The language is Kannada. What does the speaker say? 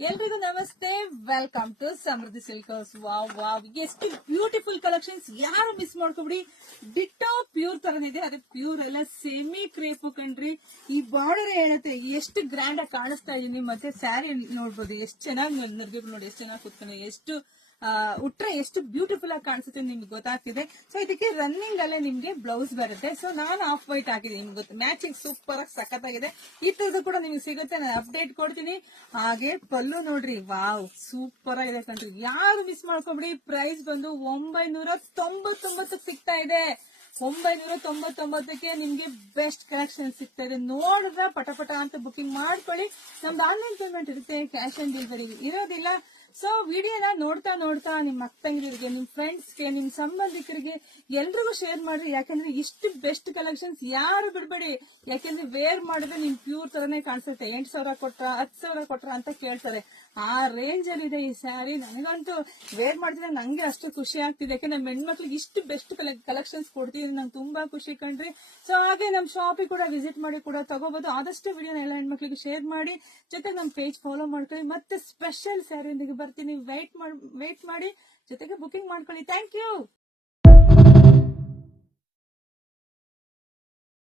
ಎಲ್ರಿಗೂ ನಮಸ್ತೆ. Welcome to Samruddhi silk house. Wow wow, ಎಷ್ಟು ಬ್ಯೂಟಿಫುಲ್ ಕಲೆಕ್ಷನ್ಸ್. ಯಾರು ಮಿಸ್ ಮಾಡ್ಕೊಬಿಡಿ. ಡಿಟ್ಟೋ ಪ್ಯೂರ್ ತರನೇ ಇದೆ, ಅದೇ ಪ್ಯೂರ್ ಎಲ್ಲ ಸೆಮಿ ಕ್ರೇಪ್ ಕಣ್ರಿ. ಈ ಬಾರ್ಡರ್ ಹೇಳುತ್ತೆ ಎಷ್ಟು ಗ್ರ್ಯಾಂಡ್ ಆಗಿ ಕಾಣಿಸ್ತಾ ಇದೀನಿ. ಮತ್ತೆ ಸ್ಯಾರಿ ನೋಡ್ಬೋದು ಎಷ್ಟು ಚೆನ್ನಾಗಿ ನಿರ್ಬೇಕು ನೋಡಿ, ಎಷ್ಟು ಚೆನ್ನಾಗಿ ಕೂತ್ಕೊಂಡು ಎಷ್ಟು ಉಟ್ರೆ ಎಷ್ಟು ಬ್ಯೂಟಿಫುಲ್ ಆಗಿ ಕಾಣಿಸುತ್ತೆ ನಿಮ್ಗೆ ಗೊತ್ತಾಗ್ತಿದೆ. ಸೊ ಇದಕ್ಕೆ ರನ್ನಿಂಗ್ ಅಲ್ಲೇ ನಿಮ್ಗೆ ಬ್ಲೌಸ್ ಬರುತ್ತೆ. ಸೊ ನಾನು ಆಫ್ ವೈಟ್ ಹಾಕಿದ್ದೀನಿ, ನಿಮ್ಗೆ ಗೊತ್ತು, ಮ್ಯಾಚಿಂಗ್ ಸೂಪರ್ ಆಗಿ ಸಖತ್ತಾಗಿದೆ. ಈ ತರದ್ದು ಕೂಡ ನಿಮ್ಗೆ ಸಿಗುತ್ತೆ, ನಾನು ಅಪ್ಡೇಟ್ ಕೊಡ್ತೀನಿ. ಹಾಗೆ ಪಲ್ಲು ನೋಡ್ರಿ, ವಾವ್ ಸೂಪರ್ ಆಗಿದೆ ಕಣ್ರಿ. ಯಾರು ಮಿಸ್ ಮಾಡ್ಕೊಬಿಡಿ. ಪ್ರೈಸ್ ಬಂದು 999 ಸಿಗ್ತಾ ಇದೆ. 999ಕ್ಕೆ ನಿಮ್ಗೆ ಬೆಸ್ಟ್ ಕಲೆಕ್ಷನ್ ಸಿಗ್ತಾ ಇದೆ. ನೋಡಿದ್ರೆ ಪಟ ಅಂತ ಬುಕಿಂಗ್ ಮಾಡ್ಕೊಳ್ಳಿ. ನಮ್ದು ಆನ್ಲೈನ್ ಪೇಮೆಂಟ್ ಇರುತ್ತೆ, ಕ್ಯಾಶ್ ಆನ್ ಡೆಲಿವರಿ ಇರೋದಿಲ್ಲ. ಸೊ ವಿಡಿಯೋನ ನೋಡ್ತಾ ನಿಮ್ ಅಕ್ಕ ತಂಗಿರಿಗೆ, ನಿಮ್ ಫ್ರೆಂಡ್ಸ್ಗೆ, ನಿಮ್ ಸಂಬಂಧಿಕರಿಗೆ ಎಲ್ರಿಗೂ ಶೇರ್ ಮಾಡ್ರಿ. ಯಾಕಂದ್ರೆ ಇಷ್ಟು ಬೆಸ್ಟ್ ಕಲೆಕ್ಷನ್ಸ್ ಯಾರು ಬಿಡ್ಬೇಡಿ. ಯಾಕಂದ್ರೆ ವೇರ್ ಮಾಡಿದ್ರೆ ನಿಮ್ ಪ್ಯೂರ್ ತರನೇ ಕಾಣಿಸುತ್ತೆ. 8,000 ಕೊಟ್ರ 10,000 ಕೊಟ್ರ ಅಂತ ಕೇಳ್ತಾರೆ. ಆ ರೇಂಜ್ ಅಲ್ಲಿ ಇದೆ ಈ ಸ್ಯಾರಿ. ನನಗಂತೂ ವೇರ್ ಮಾಡಿದ್ರೆ ನಂಗೆ ಅಷ್ಟು ಖುಷಿ ಆಗ್ತಿದೆ. ಯಾಕಂದ್ರೆ ನಮ್ಮ ಹೆಣ್ಮಕ್ಳಿಗೆ ಇಷ್ಟು ಬೆಸ್ಟ್ ಕಲೆಕ್ಷನ್ಸ್ ಕೊಡ್ತಿದ್ದೀನಿ, ನಂಗೆ ತುಂಬಾ ಖುಷಿ ಕಣ್ರಿ. ಸೊ ಹಾಗೆ ನಮ್ ಶಾಪಿಗೆ ಕೂಡ ವಿಸಿಟ್ ಮಾಡಿ ಕೂಡ ತಗೋಬಹುದು. ಆದಷ್ಟು ವಿಡಿಯೋನ ಎಲ್ಲ ಹೆಣ್ಮಕ್ಳಿಗೆ ಶೇರ್ ಮಾಡಿ, ಜೊತೆಗೆ ನಮ್ ಪೇಜ್ ಫಾಲೋ ಮಾಡ್ಕೊಳ್ಳಿ. ಮತ್ತೆ ಸ್ಪೆಷಲ್ ಸ್ಯಾರಿಯೊಂದಿಗೆ ಬರ್ತೀನಿ. ವೇಟ್ ಮಾಡಿ, ಜೊತೆಗೆ ಬುಕಿಂಗ್ ಮಾಡ್ಕೊಳ್ಳಿ. Thank you.